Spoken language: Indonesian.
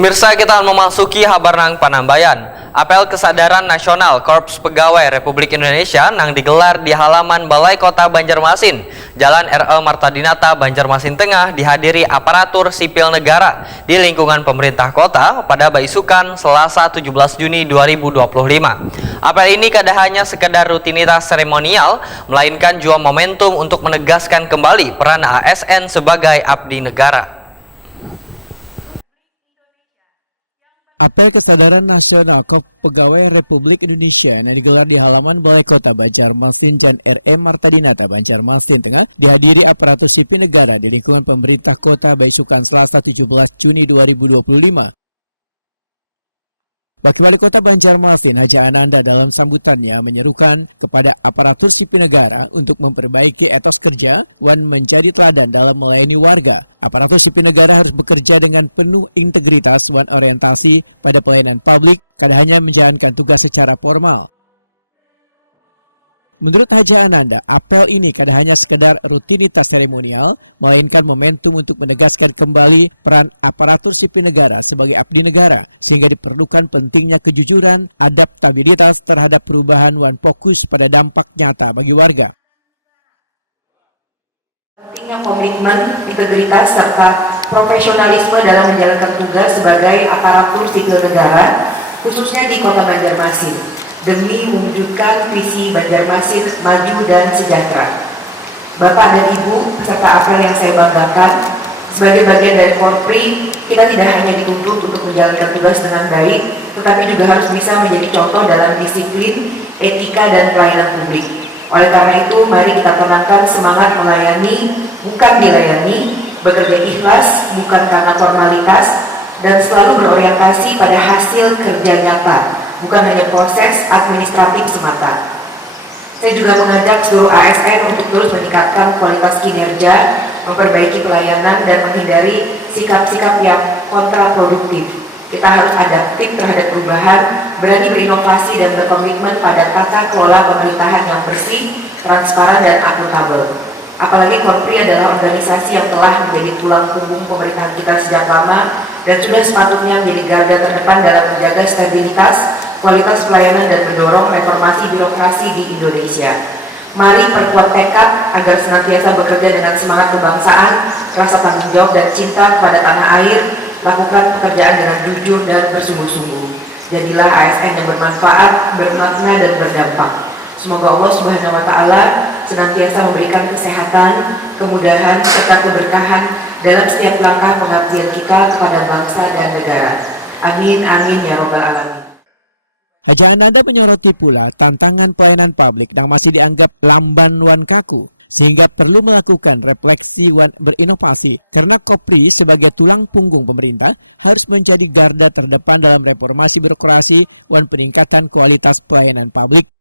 Pemirsa, kita memasuki Habarnang Panambayan. Apel kesadaran nasional Korps Pegawai Republik Indonesia nang digelar di halaman Balai Kota Banjarmasin, Jalan RL Martadinata, Banjarmasin Tengah, dihadiri aparatur sipil negara di lingkungan pemerintah kota pada Baisukan Selasa 17 Juni 2025. Apel ini kada hanya sekedar rutinitas seremonial, melainkan juga momentum untuk menegaskan kembali peran ASN sebagai abdi negara. Apel kesadaran nasional Korps Pegawai Republik Indonesia yang digelar di halaman Balai Kota Banjarmasin Jalan RE Martadinata, Banjarmasin Tengah, dihadiri aparatur sipil negara di lingkungan pemerintah kota Baisukan Selasa 17 Juni 2025. Wakil Wali Kota Banjarmasin Haji Ananda dalam sambutannya menyerukan kepada aparatur sipil negara untuk memperbaiki etos kerja dan menjadi teladan dalam melayani warga. Aparatur sipil negara harus bekerja dengan penuh integritas dan orientasi pada pelayanan publik, kada hanya menjalankan tugas secara formal. Menurut Haji Ananda, apel ini kada hanya sekedar rutinitas seremonial, melainkan momentum untuk menegaskan kembali peran aparatur sipil negara sebagai abdi negara, sehingga diperlukan pentingnya kejujuran, adaptabilitas terhadap perubahan dan fokus pada dampak nyata bagi warga. Pentingnya komitmen, integritas, serta profesionalisme dalam menjalankan tugas sebagai aparatur sipil negara, khususnya di Kota Banjarmasin, demi mewujudkan visi Banjarmasin maju dan sejahtera. Bapak dan Ibu, peserta apel yang saya banggakan, sebagai bagian dari Korpri, kita tidak hanya dituntut untuk menjalankan tugas dengan baik, tetapi juga harus bisa menjadi contoh dalam disiplin, etika, dan pelayanan publik. Oleh karena itu, mari kita tanamkan semangat melayani, bukan dilayani, bekerja ikhlas, bukan karena formalitas, dan selalu berorientasi pada hasil kerja nyata, bukan hanya proses administratif semata. Saya juga mengajak seluruh ASN untuk terus meningkatkan kualitas kinerja, memperbaiki pelayanan, dan menghindari sikap-sikap yang kontraproduktif. Kita harus adaptif terhadap perubahan, berani berinovasi, dan berkomitmen pada tata kelola pemerintahan yang bersih, transparan, dan akuntabel. Apalagi Korpri adalah organisasi yang telah menjadi tulang punggung pemerintahan kita sejak lama dan sudah sepatutnya menjadi garda terdepan dalam menjaga stabilitas, kualitas pelayanan, dan mendorong reformasi birokrasi di Indonesia. Mari perkuat tekad agar senantiasa bekerja dengan semangat kebangsaan, rasa tanggung jawab, dan cinta kepada tanah air, lakukan pekerjaan dengan jujur dan bersungguh-sungguh. Jadilah ASN yang bermanfaat, bermakna, dan berdampak. Semoga Allah Subhanahu wa Ta'ala senantiasa memberikan kesehatan, kemudahan, serta keberkahan dalam setiap langkah pengabdian kita kepada bangsa dan negara. Amin, amin, ya Rabbal Alamin. Haji Ananda menyoroti pula tantangan pelayanan publik yang masih dianggap lamban wan kaku, sehingga perlu melakukan refleksi dan berinovasi karena Korpri sebagai tulang punggung pemerintah harus menjadi garda terdepan dalam reformasi birokrasi dan peningkatan kualitas pelayanan publik.